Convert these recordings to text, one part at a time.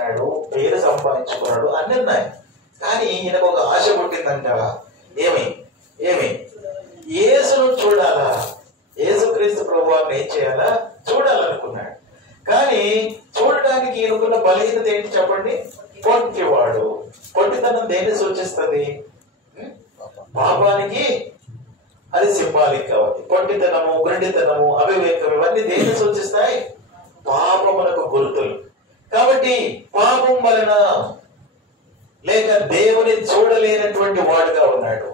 సంపాదించినాడు, పేరు సంపాదించుకున్నాడు, అన్ని ఉన్నాయి. కానీ ఈయనకు ఒక ఆశ పుట్టిందంట. ఏమి ఏమి యేసును చూడాలా, యేసుక్రీస్తు ప్రభువారిని ఏం చేయాలా, చూడాలనుకున్నాడు. కానీ చూడడానికి ఈయనకున్న బలహీనత ఏంటి చెప్పండి? పొట్టివాడు. పొట్టితనం దేన్ని సూచిస్తుంది? పాపానికి అది సింబాలిక్ కావాలి. పొట్టితనము, గుండితనము, అవివేకం ఇవన్నీ దేన్ని సూచిస్తాయి? పాపములకు గుర్తులు. కాబట్టి పాపం వలన లేక దేవుని చూడలేనటువంటి వాడుగా ఉన్నాడు,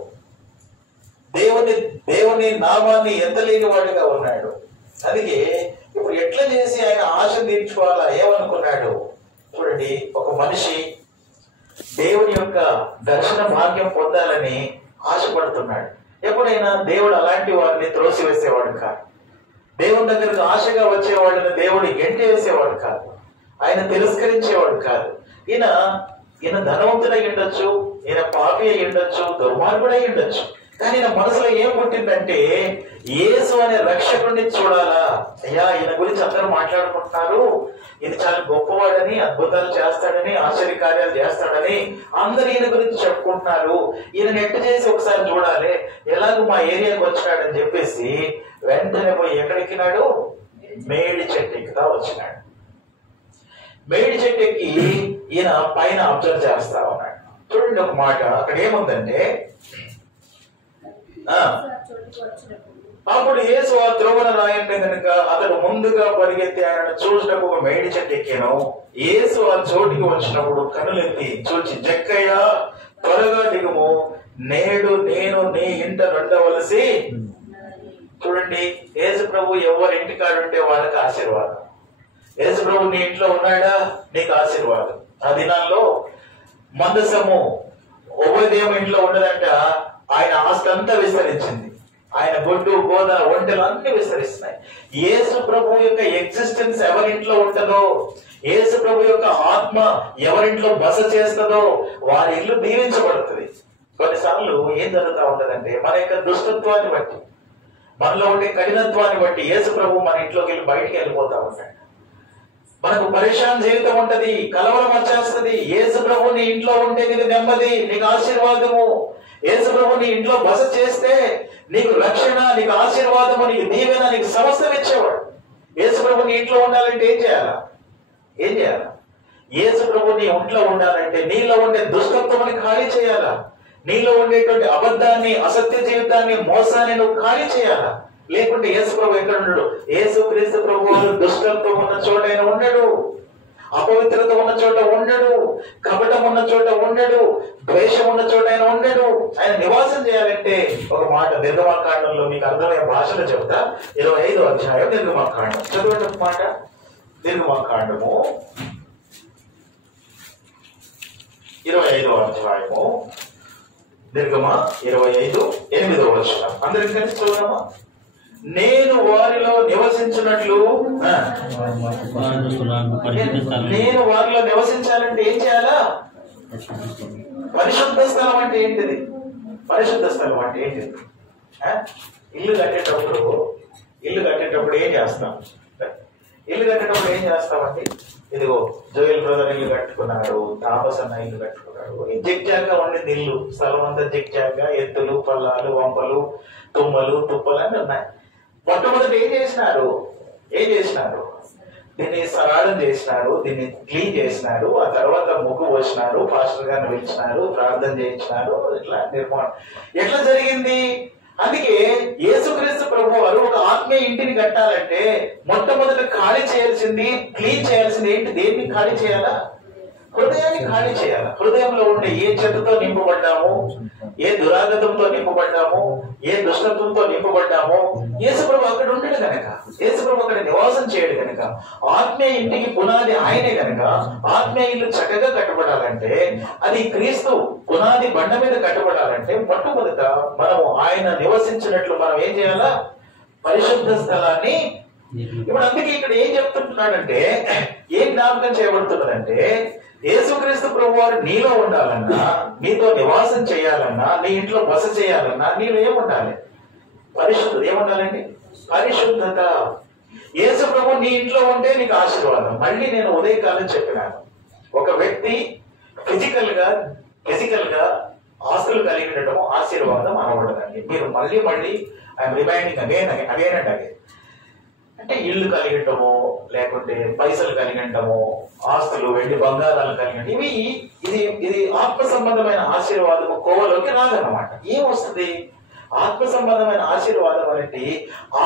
దేవుని నామాన్ని ఎత్తలేని వాడుగా ఉన్నాడు. అందుకే ఇప్పుడు ఎట్లా చేసి ఆయన ఆశ తీర్చుకోవాలా ఏమనుకున్నాడు చూడండి. ఒక మనిషి దేవుని యొక్క దర్శన భాగ్యం పొందాలని ఆశపడుతున్నాడు. ఎప్పుడైనా దేవుడు అలాంటి వారిని త్రోసివేసేవాడు కాదు. దేవుని దగ్గరకు ఆశగా వచ్చేవాళ్ళని దేవుడు గెంటి వేసేవాడు కాదు. ఆయన తిరస్కరించేవాడు కాదు. ఈయన ధనవంతుడై ఉండొచ్చు, ఈయన పాపి అయి ఉండొచ్చు, దుర్మార్గుడై ఉండొచ్చు. కానీ నా మనసులో ఏం పుట్టిందంటే యేసు అనే రక్షకుడిని చూడాలా. అయ్యా, ఈయన గురించి అందరూ మాట్లాడుకుంటున్నారు, ఈయన చాలా గొప్పవాడని, అద్భుతాలు చేస్తాడని, ఆశ్చర్యకార్యాలు చేస్తాడని అందరు ఈయన గురించి చెప్పుకుంటున్నారు. ఈయన నెట్ చేసి ఒకసారి చూడాలి, ఎలాగో మా ఏరియాకి వచ్చాడని చెప్పేసి వెంటనే పోయి ఎక్కడెక్కినాడు? మేడి చెట్టు ఎక్కుతా వచ్చినాడు. మేడి చెట్టు ఎక్కి ఈయన పైన అబ్జర్వ్ చేస్తా ఉన్నాడు. చూడండి ఒక మాట అక్కడ ఏముందంటే, అప్పుడు యేసు ఆ త్రోవన రాయండి కనుక అతడు ముందుగా పరిగెత్తి ఆయన చూసినప్పుడు ఒక మేడి చెట్టు ఎక్కాను. యేసు ఆ చోటికి వచ్చినప్పుడు కనులెత్తి చూచి, జక్కయ్య త్వరగా దిగుము, నేడు నేను నీ ఇంట ఉండవలసి. చూడండి, యేసు ప్రభు ఎవరి ఇంటి కాడుంటే వాళ్ళకి ఆశీర్వాదం. యేసు ప్రభు నీ ఇంట్లో ఉన్నాడా, నీకు ఆశీర్వాదం. ఆ దినాల్లో మందసము ఉభయదేవం ఇంట్లో ఉండదంట. ఆయన ఆస్తి అంతా విస్తరించింది. ఆయన గొడ్డు, గోద, ఒంటెలు అన్ని విస్తరిస్తున్నాయి. యేసు ప్రభు యొక్క ఎగ్జిస్టెన్స్ ఎవరింట్లో ఉంటుందో, యేసు ప్రభు యొక్క ఆత్మ ఎవరింట్లో బస చేస్తుందో వారి ఇల్లు దీవించబడుతుంది. కొన్నిసార్లు ఏం జరుగుతూ ఉంటదంటే, మన యొక్క దుష్టత్వాన్ని బట్టి, మనలో ఉండే కఠినత్వాన్ని బట్టి యేసు ప్రభు మన ఇంట్లోకి వెళ్ళి బయటికి వెళ్ళిపోతా ఉంటాడు. మనకు పరేషాన్ జీవితం ఉంటది, కలవరం వచ్చేస్తుంది. యేసు ప్రభు నీ ఇంట్లో ఉంటే నీకు నెమ్మది, నీకు ఆశీర్వాదము. యేసు ప్రభు నీ ఇంట్లో బస చేస్తే నీకు రక్షణ, నీకు ఆశీర్వాదము, నీకు దీవెన, నీకు సమస్తం ఇచ్చేవాడు. యేసు ప్రభు నీ ఇంట్లో ఉండాలంటే ఏం చేయాలా? ఏం చేయాలా? యేసు ప్రభు నీ ఇంట్లో ఉండాలంటే నీలో ఉండే దుష్టత్వాన్ని ఖాళీ చేయాలా? నీలో ఉండేటువంటి అబద్ధాన్ని, అసత్య జీవితాన్ని, మోసాన్ని నువ్వు ఖాళీ చేయాలా? లేకుంటే యేసు ప్రభు ఎక్కడ ఉండడు? యేసు క్రీస్తు ప్రభు దుష్టత్వం ఉన్న చోట ఆయన ఉండడు, అపవిత్రత ఉన్న చోట ఉండడు, కపటం ఉన్న చోట ఉండడు, ద్వేషం ఉన్న చోట ఆయన ఉండడు. ఆయన నివాసం చేయాలంటే ఒక మాట నిర్గమకాండంలో మీకు అర్థమయ్యే భాషలో చెప్తా. 25వ అధ్యాయం నిర్గమకాండం చదవండి. ఒక మాట నిర్గమకాండము 25వ అధ్యాయము నిర్గమ 25:8 వచనం. అందరికి కలిసి చూడమ్మా. నేను వారిలో నివసించినట్లు, నేను వారిలో నివసించాలంటే ఏం చేయాలా? పరిశుద్ధ స్థలం అంటే ఏంటిది? పరిశుద్ధ స్థలం అంటే ఏంటిది? ఇల్లు కట్టేటప్పుడు ఏం చేస్తాం? ఇల్లు కట్టేటప్పుడు ఏం చేస్తామండి? ఇదిగో జోయల్ బ్రదర్ ఇల్లు కట్టుకున్నాడు, తాపస్ అన్న ఇల్లు కట్టుకున్నాడు. జిగ్జాగ్గా ఉండింది ఇల్లు, స్థలం అంతా జిగ్జాగ్గా, ఎత్తులు, పల్లాలు, వంపలు, తుమ్మలు, తుప్పలు అన్నీ ఉన్నాయి. మొట్టమొదటి ఏం చేసినారు? దీన్ని సరాళం చేసినారు, దీన్ని క్లీన్ చేసినారు. ఆ తర్వాత ముగ్గు పోసినారు, పాస్టర్ గారిని పిలిచినారు, ప్రార్థన చేయించినారు. ఇట్లా నిర్మాణం ఎట్లా జరిగింది? అందుకే యేసుక్రీస్తు ప్రభు వారు ఒక ఆత్మీయ ఇంటిని కట్టాలంటే మొట్టమొదటి ఖాళీ చేయాల్సింది, క్లీన్ చేయాల్సింది ఏంటి? దేన్ని ఖాళీ చేయాలా? హృదయాన్ని ఖాళీ చేయాలి. హృదయంలో ఉండే ఏ చెత్తతో నింపబడ్డాము, ఏ దురాగతంతో నింపబడ్డాము, ఏ దుష్టత్వంతో నింపబడ్డాము, యేసుప్రభు అక్కడ ఉండడు కనుక, యేసుప్రభు అక్కడ నివాసం చేయడు కనుక, ఆత్మీయ ఇంటికి పునాది ఆయనే కనుక, ఆత్మీయ ఇల్లు చక్కగా కట్టబడాలంటే, అది క్రీస్తు పునాది బండ మీద కట్టబడాలంటే మొట్టమొదట మనము ఆయన నివసించినట్లు మనం ఏం చేయాలా? పరిశుద్ధ స్థలాన్ని. ఇప్పుడు అందుకే ఇక్కడ ఏం చెప్తుంటున్నాడంటే, ఏం జ్ఞాపకం చేయబడుతున్నదంటే, యేసుక్రీస్తు ప్రభు వారు నీలో ఉండాలన్నా, నీతో నివాసం చేయాలన్నా, నీ ఇంట్లో బస చేయాలన్నా నీలో ఏముండాలి? పరిశుద్ధత. ఏముండాలండి? పరిశుద్ధత. యేసు ప్రభు నీ ఇంట్లో ఉంటే నీకు ఆశీర్వాదం. మళ్ళీ నేను ఉదయకాలం చెప్పినాను, ఒక వ్యక్తి ఫిజికల్ గా ఆస్తులు కలిగి ఉండటము ఆశీర్వాదం అనబడదండి. మీరు మళ్ళీ I'm reminding again and again. అంటే ఇల్లు కలిగటము, లేకుంటే పైసలు కలిగటము, ఆస్తులు, వెండి బంగారాలు కలిగటం, ఇది ఆత్మ సంబంధమైన ఆశీర్వాదము కోవలోకి రాదన్నమాట. ఏమొస్తుంది? ఆత్మ సంబంధమైన ఆశీర్వాదం అంటే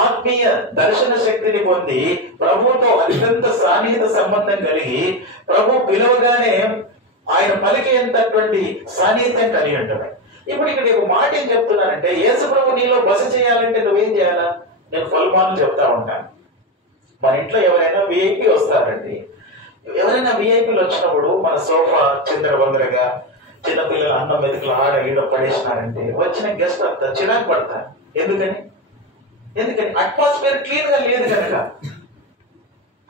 ఆత్మీయ దర్శన శక్తిని పొంది ప్రభువుతో అత్యంత సాన్నిహిత సంబంధం కలిగి ప్రభు పిలవగానే ఆయన పలికేంతటువంటి సాన్నిహిత్యం కలిగి ఉంటుంది. ఇప్పుడు ఇక్కడ ఒక మాట ఏం చెప్తున్నానంటే, యేసు ప్రభు నీలో బస చేయాలంటే నువ్వేం చేయాలా? నేను పలుమార్లు చెప్తా ఉంటాను. మన ఇంట్లో ఎవరైనా విఐపి వస్తారండి. ఎవరైనా విఐపీలు వచ్చినప్పుడు మన సోఫా చిందరవందరగా, చిన్నపిల్లలు అన్నం మెతుకులు ఆడ ఈడ పడేసినారంటే వచ్చిన గెస్ట్ అంతా చిరాకు పడతారు. ఎందుకని అట్మాస్ఫియర్ క్లీన్ గా లేదు కనుక,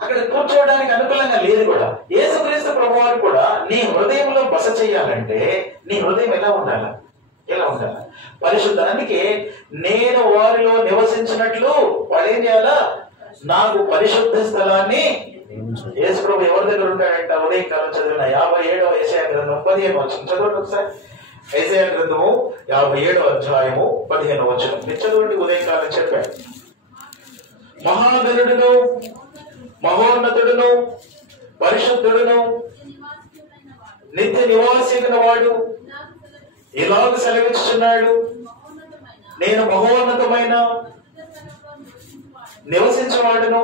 అక్కడ కూర్చోవడానికి అనుకూలంగా లేదు కూడా. యేసుక్రీస్తు ప్రభువారు కూడా నీ హృదయంలో బస చేయాలంటే నీ హృదయం ఎలా ఉండాలి? పరిశుద్ధ. అందుకే నేను వారిలో నివసించినట్లు వాళ్ళు ఏం చేయాలా? నాకు పరిశుద్ధ స్థలాన్ని. యేసు ప్రభు ఎవరి దగ్గర ఉంటాడంట? ఉదయకాలం చదివిన 57వ యెషయా గ్రంథం 15వ వచనం చదవండి ఒకసారి. యెషయా గ్రంథము 57వ అధ్యాయము 15వ వచనం మీరు చదవండి. ఉదయకాలం చెప్పాడు, మహాగణుడును మహోన్నతుడును పరిశుద్ధుడును నిత్య నివాసిన వాడు ఇలాగ సెలవిస్తున్నాడు, నేను మహోన్నతమైన నివసించేవాడును,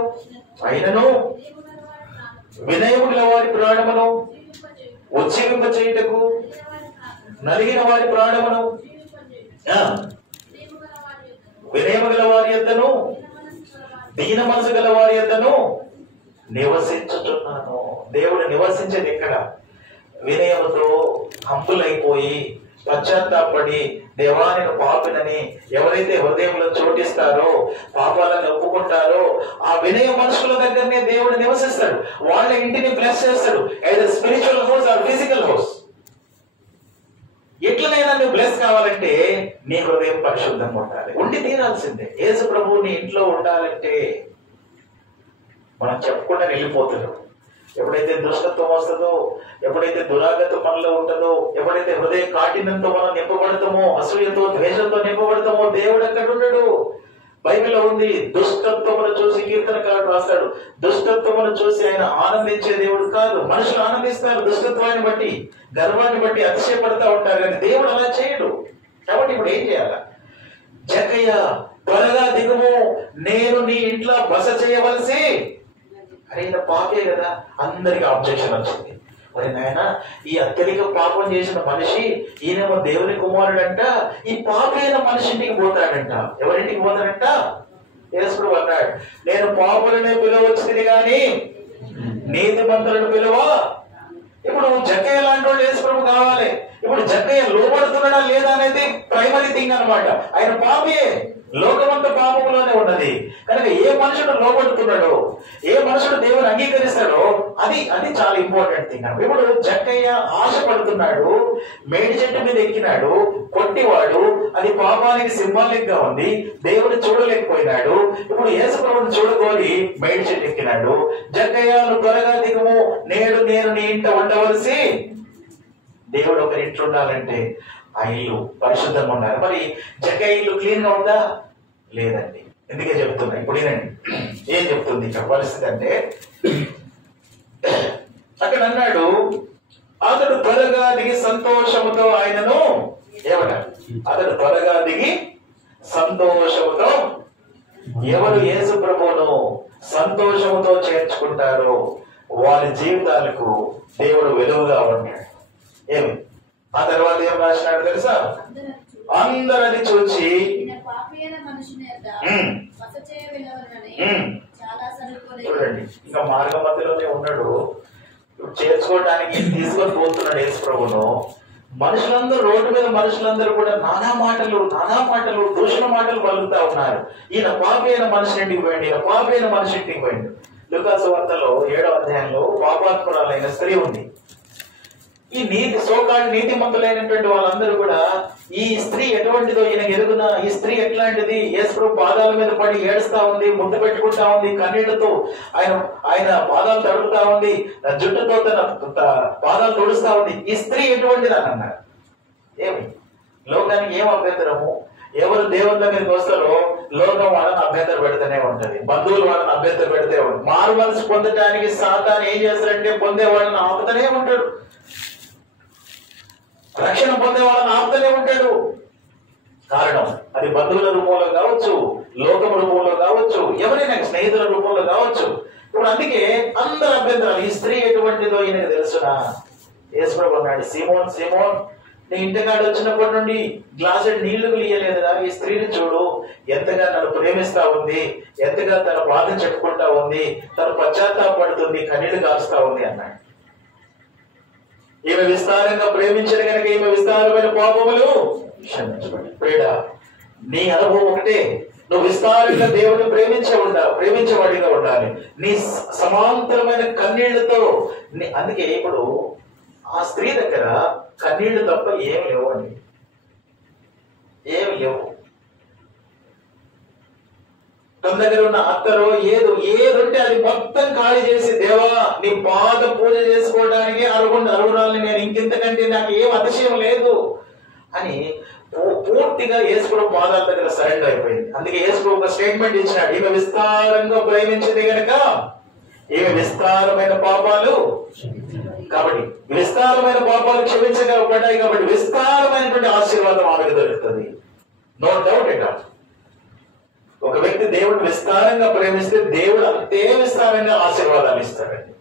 అయినను వినయము గల వారి ప్రాణమును ఉజ్జీవింప చేయుటకు, నలిగిన వారి ప్రాణమును వినయము గల వారి యొద్దను దీన మనసు గల వారి యొద్దను నివసించుచున్నాను. దేవుడు నివసించేది ఎక్కడ? వినయముతో హంబులైపోయి పశ్చాత్తాపడి దేవా నేను పాపినని ఎవరైతే హృదయంలో చోటిస్తారో, పాపాలను ఒప్పుకుంటారో, ఆ వినయ మనుషుల దగ్గరనే దేవుడు నివసిస్తాడు. వాళ్ళ ఇంటిని బ్లెస్ చేస్తాడు. Either spiritual house or physical house. ఎట్లనైనా నువ్వు బ్లెస్ కావాలంటే నీ హృదయం పరిశుద్ధంగా ఉండాలి. ఉండి తీరాల్సిందే. యేసు ప్రభువు నీ ఇంట్లో ఉండాలంటే మనం చెప్పకుండా వెళ్ళిపోతున్నాం. ఎప్పుడైతే దుష్టత్వం వస్తుందో, ఎప్పుడైతే దురాగతం మనలో ఉంటుందో, ఎప్పుడైతే హృదయ కాఠిన్యంతో మనం నింపబడతామో, అసూయతో ద్వేషంతో నింపబడతామో, దేవుడు అక్కడ ఉండడు. బైబిల్లో ఉంది, దుష్టత్వమును చూసి కీర్తనకారుడు రాస్తాడు, దుష్టత్వమును చూసి ఆయన ఆనందించే దేవుడు కాదు. మనుషులు ఆనందిస్తారు దుష్టత్వాన్ని బట్టి, గర్వాన్ని బట్టి అతిశయపడతా ఉంటారు, కానీ దేవుడు అలా చేయడు. కాబట్టి ఇప్పుడు ఏం చేయాలి? జక్కయ్య త్వరగా దిగుము, నేను నీ ఇంట్లో బస చేయవలసి. అరే ఈయన పాపే కదా. అందరికి ఆబ్జెక్షన్ వచ్చింది. మరి నాయన, ఈ అత్యధిక పాపం చేసిన మనిషి ఈయనేమో దేవుని కుమారుడంట, ఈ పాపైన మనిషి ఇంటికి పోతాడంట. ఎవరింటికి పోతాడంట? యేసుప్రభు అన్నాడు, నేను పాపులనే పిలవచ్చింది కానీ నీతిమంతులను పిలువ. ఇప్పుడు జక్కయ్య లాంటి వాళ్ళు యేసుప్రభు కావాలి. ఇప్పుడు జక్కయ్య లోపడుతున్నాడా లేదా అనేది ప్రైమరీ థింగ్ అన్నమాట. ఆయన పాపే, లోకమంతా పాపంలోనే ఉన్నది కనుక ఏ మనుషుడు లోపడుతున్నాడో, ఏ మనుషుడు దేవుని అంగీకరిస్తాడో అది చాలా ఇంపార్టెంట్ థింగ్. ఇప్పుడు జక్కయ్య ఆశపడుతున్నాడు, మేడి చెట్టు మీద ఎక్కినాడు, కొట్టివాడు, అది పాపానికి సింబాలిక్ గా ఉంది, దేవుడు చూడలేకపోయినాడు. ఇప్పుడు యేసు ప్రభువుని చూడకోరి మేడి చెట్టు ఎక్కినాడు. జక్కయ్య నువ్వు త్వరగా దిగుము, నేను నీ ఇంట ఉండవలసి. దేవుడు ఒకరి ఇంట్లో ఉండాలంటే ఆ ఇల్లు పరిశుద్ధంగా ఉండాలి. మరి జక్కయ్య ఇల్లు క్లీన్ గా ఉందా? లేదండి. ఎందుకే చెప్తున్నా, ఇప్పుడు ఏం చెప్తుంది ఇక్కడ పరిస్థితి అంటే, అక్కడ అన్నాడు, అతడు త్వరగా దిగి సంతోషముతో ఆయనను అతడు త్వరగా దిగి సంతోషముతో, ఎవరు యేసు ప్రభువును సంతోషముతో చేర్చుకుంటారో వారి జీవితాలకు దేవుడు వెలుగుగా ఉన్నాడు. ఏమి ఆ తర్వాత ఏం రాసినాడు తెలుసా? అందరది చూచి చూడండి, ఇంకా మార్గ మధ్యలోనే ఉన్నాడు, చేర్చుకోవడానికి తీసుకొని పోతున్నాడు యేసు ప్రభువును. మనుషులందరూ రోడ్డు మీద మనుషులందరూ కూడా నానా మాటలు దూషణ మాటలు పలుకుతా ఉన్నారు. ఈయన పాపి అయిన మనిషి ఇంటికి పోయింది, ఈయన పాపి అయిన మనిషి ఇంటికి పోయింది. లూకా సువార్తలో 7వ అధ్యాయంలో పాపాత్మురాలైన స్త్రీ ఉంది. ఈ సోకాళ్ళు నీతిమంతులైనటువంటి వాళ్ళందరూ కూడా ఈ స్త్రీ ఎటువంటిదో ఈయనకి ఎరుగున, ఈ స్త్రీ ఎట్లాంటిది, యేసు పాదాల మీద పడి ఏడుస్తా ఉంది, ముద్దు పెట్టుకుంటా ఉంది, కన్నీళ్లతో ఆయన పాదాలు తడుపుతా ఉంది, జుట్టుతో తన పాదాలు తొడుస్తా ఉంది. ఈ స్త్రీ ఎటువంటిది అని అన్నారు. ఏమి లోకానికి ఏం అభ్యంతరము? ఎవరు దేవుని దగ్గరికి వస్తారో లోకం వాళ్ళని అభ్యంతరం పెడితేనే ఉంటది, బంధువులు వాళ్ళని అభ్యంతరం పెడితే ఉంటుంది. మారు మనసు పొందడానికి సాతాను ఏం చేస్తారంటే పొందే వాళ్ళని ఆపుతూనే ఉంటాడు, రక్షణ పొందే వాళ్ళని ఆపుతూనే ఉంటాడు. కారణం అది బంధువుల రూపంలో కావచ్చు, లోకం రూపంలో కావచ్చు, ఎవరైనా స్నేహితుల రూపంలో కావచ్చు. ఇప్పుడు అందుకే అందరు అభ్యంతరాలు. ఈ స్త్రీ ఎటువంటిదో ఈయనకు తెలుసునా? యేసుప్రభు అన్నాడు, సీమోన్ సీమోన్, నీ ఇంటికాడ వచ్చినప్పటి నుండి గ్లాసు నీళ్లు ఇయ్యలేదుగా, ఈ స్త్రీని చూడు, ఎంతగా నన్ను ప్రేమిస్తా ఉంది, ఎంతగా తన బాధ చెప్పుకుంటా ఉంది, తను పశ్చాత్తాపడుతుంది, కన్నీళ్లు కారుస్తా ఉంది అన్నాడు. ఈమె విస్తారంగా ప్రేమించిన కనుక ఈమె విస్తారమైన పాపములు క్షమించబడి. ప్రేడా, నీ అనుభవం ఒకటే, నువ్వు విస్తారంగా దేవుడిని ప్రేమించేవాడిగా ఉండాలి. నీ సమాంతరమైన కన్నీళ్లతో అందుకే ఇప్పుడు ఆ స్త్రీ దగ్గర కన్నీళ్లు తప్ప ఏమి లేవు అండి, ఏమి లేవు. తన దగ్గర ఉన్న అత్తరో ఏదుంటే అది మొత్తం ఖాళీ చేసి, దేవా నీ పాద పూజ చేసుకోవడానికి అరుగురాలని నేను, ఇంకింతకంటే నాకు ఏం అతిశయం లేదు అని పూర్తిగా యేసుప్రభు పాదాల దగ్గర సరెండర్ అయిపోయింది. అందుకే యేసుప్రభు ఒక స్టేట్మెంట్ ఇచ్చినాడు, ఈమె విస్తారంగా ప్రేమించింది గనక ఈమె విస్తారమైన పాపాలు, కాబట్టి విస్తారమైన పాపాలు క్షమించబడ్డాయి, కాబట్టి విస్తారమైనటువంటి ఆశీర్వాదం ఆమెకు దొరుకుతుంది. No doubt at all. ఒక వ్యక్తి దేవుడు విస్తారంగా ప్రేమిస్తే దేవుడు అంతే విస్తారంగా ఆశీర్వాదాలు ఇస్తాడండి.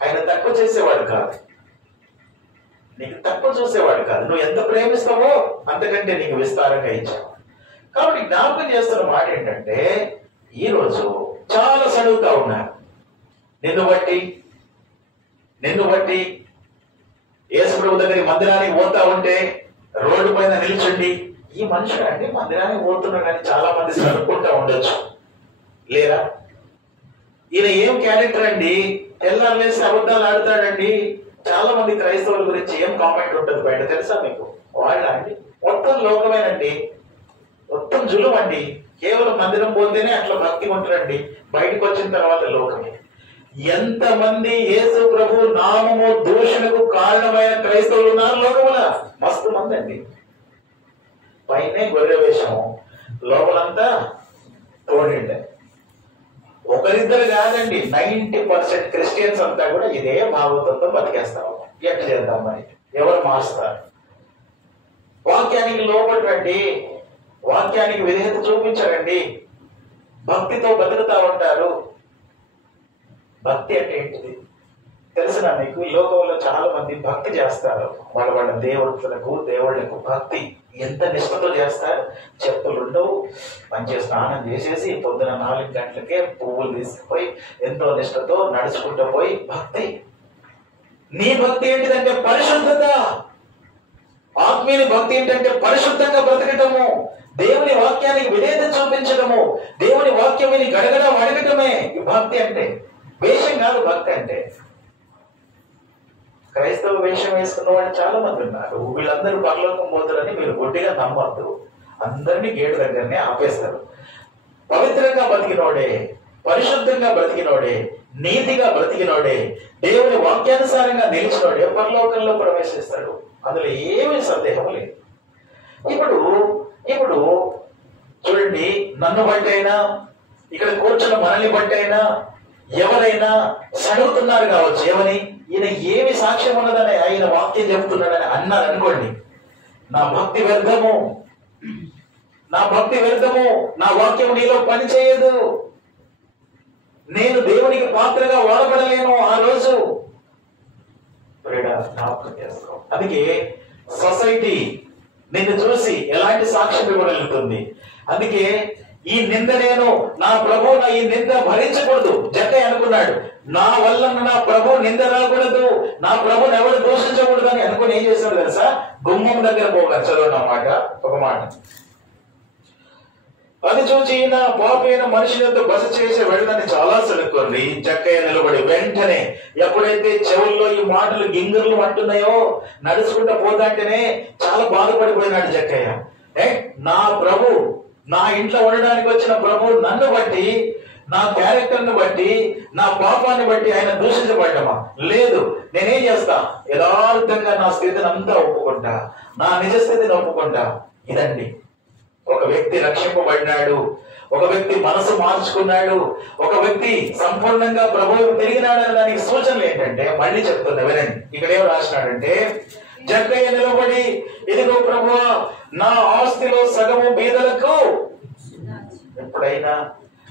ఆయన తక్కువ చేసేవాడు కాదు, నీకు తక్కువ చూసేవాడు కాదు. నువ్వు ఎంత ప్రేమిస్తావో అంతకంటే నీకు విస్తారంగా ఇచ్చావు. కాబట్టి జ్ఞాపకం చేస్తున్న మాట ఏంటంటే, ఈరోజు చాలా సడుగుతా ఉన్నారు, నిన్ను బట్టి యేసుప్రభు దగ్గర మందిరానికి పోతా ఉంటే రోడ్డు పైన నిల్చుండి, ఈ మనుషుడు అండి మందిరానికి పోతున్నా కానీ చాలా మంది సరుకుంటా ఉండొచ్చు లేరా, ఈయన ఏం క్యారెక్టర్ అండి, తెల్లారులేసి అబద్ధాలు ఆడతాడండి, చాలా మంది క్రైస్తవుల గురించి ఏం కామెంట్ ఉంటుంది బయట తెలుసా మీకు? వాళ్ళ అండి మొత్తం లోకమేనండి, మొత్తం జులుమండి, కేవలం మందిరం పోతేనే అట్లా భక్తి ఉంటారండి, బయటకు వచ్చిన తర్వాత లోకమే. ఎంతమంది యేసు ప్రభు నామము దూషణకు కారణమైన క్రైస్తవులు ఉన్నారు లోకముల? మస్తు మంది అండి. పైనే గొర్రె వేషము, లోపలంతా తోడిండే. ఒకరిద్దరు కాదండి, 90% క్రిస్టియన్స్ అంతా కూడా ఇదే భావోద్వంతో బతికేస్తాము. ఎట్లా చేద్దామని ఎవరు మారుస్తారు? వాక్యానికి లోపడండి, వాక్యానికి విధేయత చూపించారండి, భక్తితో బతుకుతా ఉంటారు. భక్తి అంటే ఏంటిది తెలిసిన మీకు? ఈ లోకంలో చాలా మంది భక్తి చేస్తారు, వాళ్ళ దేవుళ్లకు భక్తి ఎంత నిష్ఠతో చేస్తారు. చెప్పులు ఉండవు, మంచిగా స్నానం చేసేసి పొద్దున 4 గంటలకే పువ్వులు తీసుకుపోయి ఎంతో నిష్ఠతో నడుచుకుంటూ పోయి భక్తి. నీ భక్తి ఏంటిదంటే పరిశుద్ధత. ఆత్మీయ భక్తి ఏంటంటే పరిశుద్ధంగా బ్రతకటము, దేవుని వాక్యానికి విధేయత చూపించడము, దేవుని వాక్యమిని గడగడ అడగటమే ఈ భక్తి అంటే. వేషం కాదు భక్తి అంటే. క్రైస్తవ వేషం వేసుకున్న వాళ్ళు చాలా మంది ఉన్నారు. వీళ్ళందరూ పరలోకం పోతారని మీరు గుడ్డిగా నమ్మద్దు. అందరినీ గేటు దగ్గరనే ఆపేస్తారు. పవిత్రంగా బ్రతికినోడే, పరిశుద్ధంగా బ్రతికినోడే, నీతిగా బ్రతికినోడే, దేవుని వాక్యానుసారంగా నిలిచినోడే పరలోకంలో ప్రవేశిస్తాడు. అందులో ఏమీ సందేహం లేదు. ఇప్పుడు చూడండి, నన్ను బట్టి అయినా ఇక్కడ కూర్చున్న మనల్ని బట్టి అయినా ఎవరైనా చదువుతున్నారు కావచ్చు, ఏమని ఈయన ఏమి సాక్ష్యం ఉన్నదని ఆయన వాక్యం చెబుతున్నాడని అన్నారు అనుకోండి, నా భక్తి వ్యర్థము, నా వాక్యం నీలో పని చేయదు, నేను దేవునికి పాత్రగా వాడబడలేను ఆ రోజు. అందుకే సొసైటీ నిన్ను చూసి ఎలాంటి సాక్ష్యం ఇవ్వగలుగుతుంది? అందుకే ఈ నింద నా ప్రభు ఈ నింద భరించకూడదు. జక్కయ్య అనుకున్నాడు, నా వల్ల నా ప్రభు నింద రాకూడదు, నా ప్రభుని ఎవరు దూషించకూడదు అని అనుకుని ఏం చేశాడు తెలుసా? గుమ్మం దగ్గర పోగా చదవడం మాట, ఒక మాట. అది చూచి ఈయన పాపైన మనిషితో బస చేసి వెళ్ళదని చాలా సరుక్కోండి. జక్కయ్య నిలబడి వెంటనే ఎప్పుడైతే చెవుల్లో ఈ మాటలు గింగిర్లు అంటున్నాయో నడుచుకుంటూ పోతాంటేనే చాలా బాధపడిపోయినాడు జక్కయ్య. నా ప్రభు, నా ఇంట్లో ఉండడానికి వచ్చిన ప్రభు నన్ను బట్టి, నా క్యారెక్టర్ని బట్టి, నా పాపాన్ని బట్టి ఆయన దూషించబడ్డమా? లేదు. నేనేం చేస్తా? యథార్థంగా నా స్థితిని అంతా ఒప్పుకుంటా, నా నిజ స్థితిని ఒప్పుకుంటా. ఇదండి, ఒక వ్యక్తి రక్షింపబడినాడు, ఒక వ్యక్తి మనసు మార్చుకున్నాడు, ఒక వ్యక్తి సంపూర్ణంగా ప్రభువు తిరిగినాడు అనే దానికి సూచనలు ఏంటంటే, మళ్ళీ చెప్తున్నా వినండి. ఇక్కడ ఏం రాసినాడంటే, జక్కయ్య నిలబడి, ఇదిగో ప్రభువా, నా ఆస్తిలో సగము బీదలకు. ఎప్పుడైనా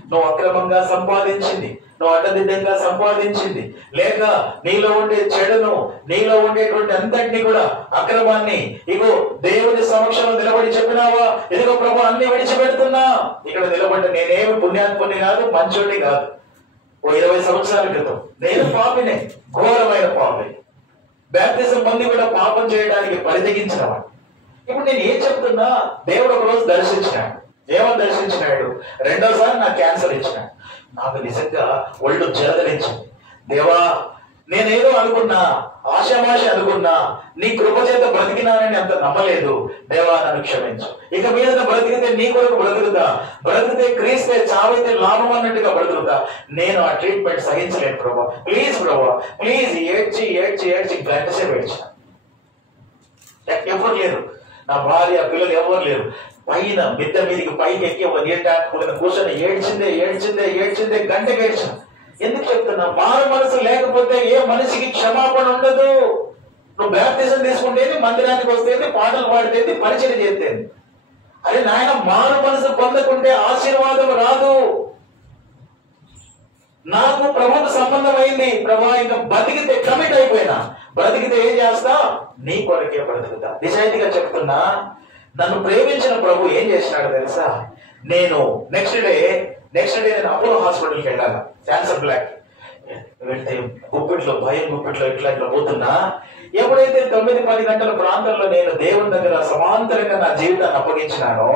నువ్వు అక్రమంగా సంపాదించింది, నువ్వు అడ్డదిడ్డంగా సంపాదించింది, లేక నీలో ఉండే చెడును, నీలో ఉండేటువంటి అంతటిని కూడా అక్రమాన్ని ఇగో దేవుని సమక్షంలో నిలబడి చెప్పినావా, ఇదిగో ప్రభు అన్ని విడిచిపెడుతున్నా. ఇక్కడ నిలబడి నేనేమి పుణ్యాత్ముని కాదు, మంచోడిని కాదు. ఓ 20 సంవత్సరాల క్రితం నేను పాపినే, ఘోరమైన పాపి. బాప్తిజం పొంది కూడా పాపం చేయడానికి పరితగించిన వాడు. ఇప్పుడు నేను ఏం చెప్తున్నా, దేవుడు ఒక రోజు దర్శించినాడు. ఏమని దర్శించినాడు? రెండోసారి నాకు క్యాన్సర్ ఇచ్చినాడు. నాకు నిజంగా ఒళ్ళు జలధరించింది. దేవా, నేనేదో అనుకున్నా, ఆశామాష అనుకున్నా, నీ కృప చేత బ్రతికినానని అంత నమ్మలేదు. దేవా, నన్ను క్షమించు. ఇక మీద బ్రతికితే నీ కొరకు బ్రతుకుతా, బ్రతికితే క్రీస్తే, చావైతే లాభం అన్నట్టుగా బ్రతుకుతా. నేను ఆ ట్రీట్మెంట్ సహించలేను ప్రభా, ప్లీజ్ ప్రభా, ప్లీజ్. ఏడ్చి ఏడ్చి ఏడ్చి గంటసేపు ఏడ్చిన. ఎవరు లేరు, నా భార్య, పిల్లలు ఎవరు లేరు. పైన మిద్ద మీదకి పైకి ఎక్కి ఒక నీళ్ళ కూర్చొని ఏడ్చిందే ఏడ్చిందే ఏడ్చిందే గంటకి ఏడ్చిన. ఎందుకు చెప్తున్నా? మారు మనసు లేకపోతే ఏ మనిషికి క్షమాపణ ఉండదు. నువ్వు బాప్తిజం తీసుకుంటేది, మందిరానికి వస్తేది, పాటలు పాడితేది, పరిచయం చేస్తేది. అరే నాయన, మారు మనసు పొందకుంటే ఆశీర్వాదం రాదు. నాకు ప్రభుకు సంబంధం అయింది. ప్రభా, ఇంకా బతికితే కమిట్ అయిపోయినా, బ్రతికితే ఏం చేస్తా? నీ కొరకే బ్రతుకుతా. నిజాయితీగా చెప్తున్నా, నన్ను ప్రేమించిన ప్రభు ఏం చేసినాడు తెలుసా? నేను నెక్స్ట్ డే నేను అపోలో హాస్పిటల్కి వెళ్ళాను, క్యాన్సర్ బ్లాక్. వెళ్తే గుప్పిట్లో భయం, గుప్పిట్లో ఇట్లా పోతున్నా. ఎప్పుడైతే 9-10 గంటల ప్రాంతంలో నేను దేవుని దగ్గర సమాంతరంగా నా జీవితాన్ని అప్పగించినానో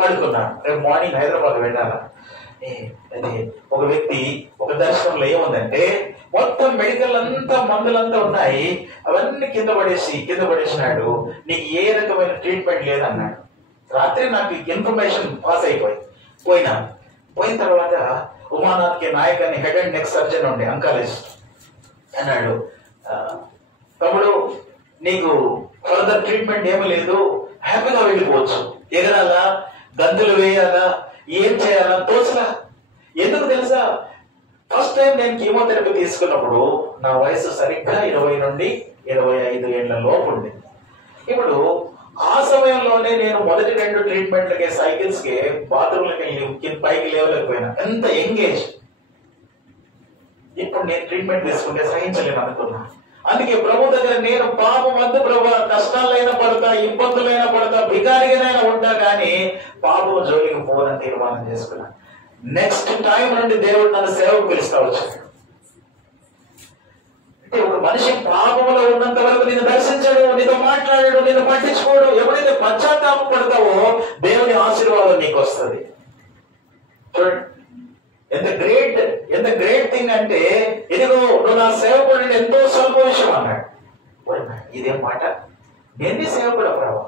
పడుకున్నాను. రేపు మార్నింగ్ హైదరాబాద్ వెళ్ళాలా. అది ఒక వ్యక్తి, ఒక దర్శనంలో ఏముందంటే, మొత్తం మెడికల్ అంతా, మందులంతా ఉన్నాయి, అవన్నీ కింద పడేసినాడు. నీకు ఏ రకమైన ట్రీట్మెంట్ లేదన్నాడు. రాత్రి నాకు ఇన్ఫర్మేషన్ పాస్ పోయిన తర్వాత ఉమానాథ్కి నాయక్ అని హెడ్ అండ్ నెక్ సర్జన్ ఉండే అంకాలజిస్ట్ అన్నాడు, తమ్ముడు నీకు ఫర్దర్ ట్రీట్మెంట్ ఏమీ లేదు, హ్యాపీగా వెళ్ళిపోవచ్చు. ఎగరాలా, గంతులు వేయాలా, ఏం చేయాలా తోచలా. ఎందుకు తెలుసా? ఫస్ట్ టైం నేను కీమోథెరపీ తీసుకున్నప్పుడు నా వయసు సరిగ్గా 20 నుండి 25 ఏళ్ల లోపు ఉంది. ఇప్పుడు ఆ సమయంలోనే నేను మొదటి 2 ట్రీట్మెంట్లకి, సైకిల్స్ కి, బాత్రూమ్లకి పైకి లేవలేకపోయినా. ఎంత ఎంగేజ్. ఇప్పుడు నేను ట్రీట్మెంట్ తీసుకుంటే సహించలేను అనుకున్నా. అందుకే ప్రభు దగ్గర నేను పాపం వద్దు ప్రభు, కష్టాలైనా పడతా, ఇబ్బందులైనా పడతా, బికారిగానైనా ఉంటా, కానీ పాపం జోలికి పోవాలని తీర్మానం చేసుకున్నా. నెక్స్ట్ టైం నుండి దేవుడు నన్ను సేవకు పిలుస్తా వచ్చాడు. అంటే ఒక మనిషి పాపంలో ఉన్నంత వరకు నిన్ను దర్శించాడు, నీతో మాట్లాడాడు, నిన్ను పట్టించుకోడు. ఎప్పుడైతే పశ్చాత్తాపం పడతావో దేవుని ఆశీర్వాదం నీకు వస్తుంది. చూడండి ఎంత గ్రేట్ థింగ్ అంటే, ఇదిగో నువ్వు నా సేవకుడు, ఎంతో స్వల్ప విషయం అన్నాడు. ఇదేం మాట, నేనే సేవకుడు ప్రభావ.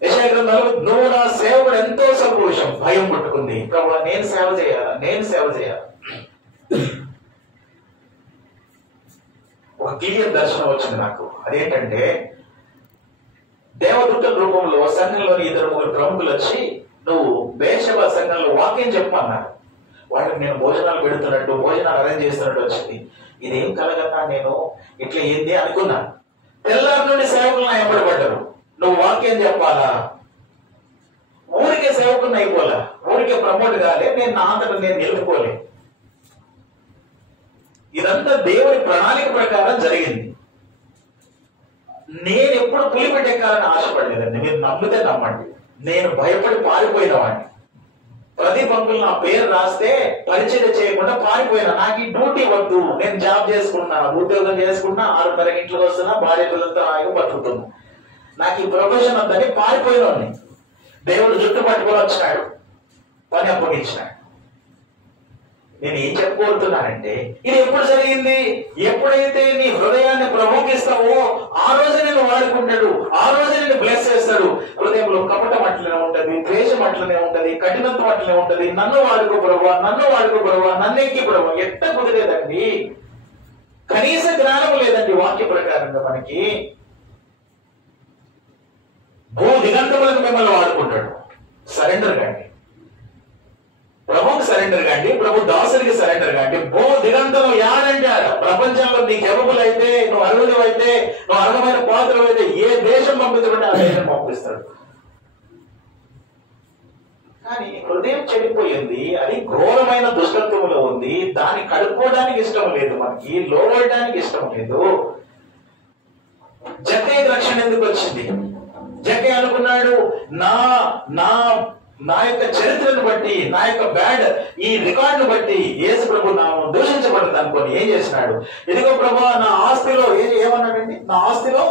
యెషయా గ్రంథంలో నువ్వు నా సేవకుడు, ఎంతో స్వల్ప విషయం. భయం పట్టుకుంది. ప్రభావ, నేను సేవ చేయాలా. ఒక క్లియర్ దర్శనం వచ్చింది నాకు. అదేంటంటే, దేవదూతల రూపంలో సంఘంలోని 2-3 ప్రముఖులు వచ్చి, నువ్వు బేషబా సంఘంలో వాక్యం చెప్పమన్నారు. వాళ్ళకి నేను భోజనాలు పెడుతున్నట్టు, భోజనాలు అరేంజ్ చేస్తున్నట్టు వచ్చింది. ఇదేం కలగన్నా, నేను ఇట్లా ఏంది అనుకున్నాను. తెల్లారి నుండి సేవకులు నా ఎంబడబడ్డారు. నువ్వు వాక్యం చెప్పాలా, ఊరికే సేవకుని అయిపోలే, ఊరికే ప్రమోట్ కాలే, నేను నా అంతటా నేను నిలుపుకోలే. ఇదంతా దేవుని ప్రణాళిక ప్రకారం జరిగింది. నేను ఎప్పుడు పులిపెట్టెక్కాలని ఆశపడలేదండి. మీరు నమ్మితే నమ్మండి. నేను భయపడి పారిపోయిన వాడిని. ప్రతి పంపులు నా పేరు రాస్తే పరిచయం చేయకుండా పారిపోయినా. నాకు ఈ డ్యూటీ వద్దు, నేను జాబ్ చేసుకున్నా, ఉద్యోగం చేసుకున్నా, 6:30 ఇంట్లోకి వస్తున్నా, భార్య పిల్లలతో హాయిగా బతుకుతున్నా. నాకు ఈ ప్రొఫెషన్ వద్దని పారిపోయినోడిని. దేవుడు జుట్టు పట్టుకొని వచ్చినాడు. పని అప్పగించినాడు. నేను ఏం చెప్పబోతున్నానంటే, ఇది ఎప్పుడు జరిగింది? ఎప్పుడైతే నీ హృదయాన్ని ప్రభుకిస్తావో ఆ రోజు నేను వాడుకుంటాడు, ఆ రోజు నేను బ్లెస్ చేస్తాడు. హృదయంలో కపటం అట్లనే ఉంటది, ద్వేషం అట్లనే ఉంటది, కఠినత్వం అట్లనే ఉంటది. నన్ను వాడుకో ప్రభా, నన్ను వాడుకో ప్రభా, నన్నెక్కి ప్రభా. ఎట్ట కుదిరేదండి? కనీస జ్ఞానం లేదండి వాక్య ప్రకారంగా మనకి. భూ దిగంతములకు మిమ్మల్ని వాడుకుంటాడు. సరెండర్ కాండి, ప్రభుకి సరెండర్ కాండి, ప్రభు దాసుడికి సరెండర్ కాండి. భూ దిగంతరం యాడంటే ప్రపంచంలో నీకు ఎవబులు అయితే, నువ్వు అర్హుడు అయితే, నువ్వు అర్హమైన పాత్రలు అయితే ఏ దేశం పంపించబడి ఆ దేశం పంపిస్తాడు. కానీ హృదయం చెడిపోయింది, అది ఘోరమైన దుష్టత్వంలో ఉంది. దాన్ని కడుక్కోవడానికి ఇష్టం లేదు, మనకి లోబడడానికి ఇష్టం లేదు. జక్కయ్యకి రక్షణ ఎందుకు వచ్చింది? జక్కయ్య అనుకున్నాడు, నా నా నా యొక్క చరిత్రను బట్టి, నా యొక్క బ్యాడ్ ఈ రికార్డును బట్టి యేసు ప్రభు నా దూషించబడదు అనుకోని ఏం చేసినాడు? ఇదిగో ప్రభు నా ఆస్తిలో ఏమన్నాడండి? నా ఆస్తిలో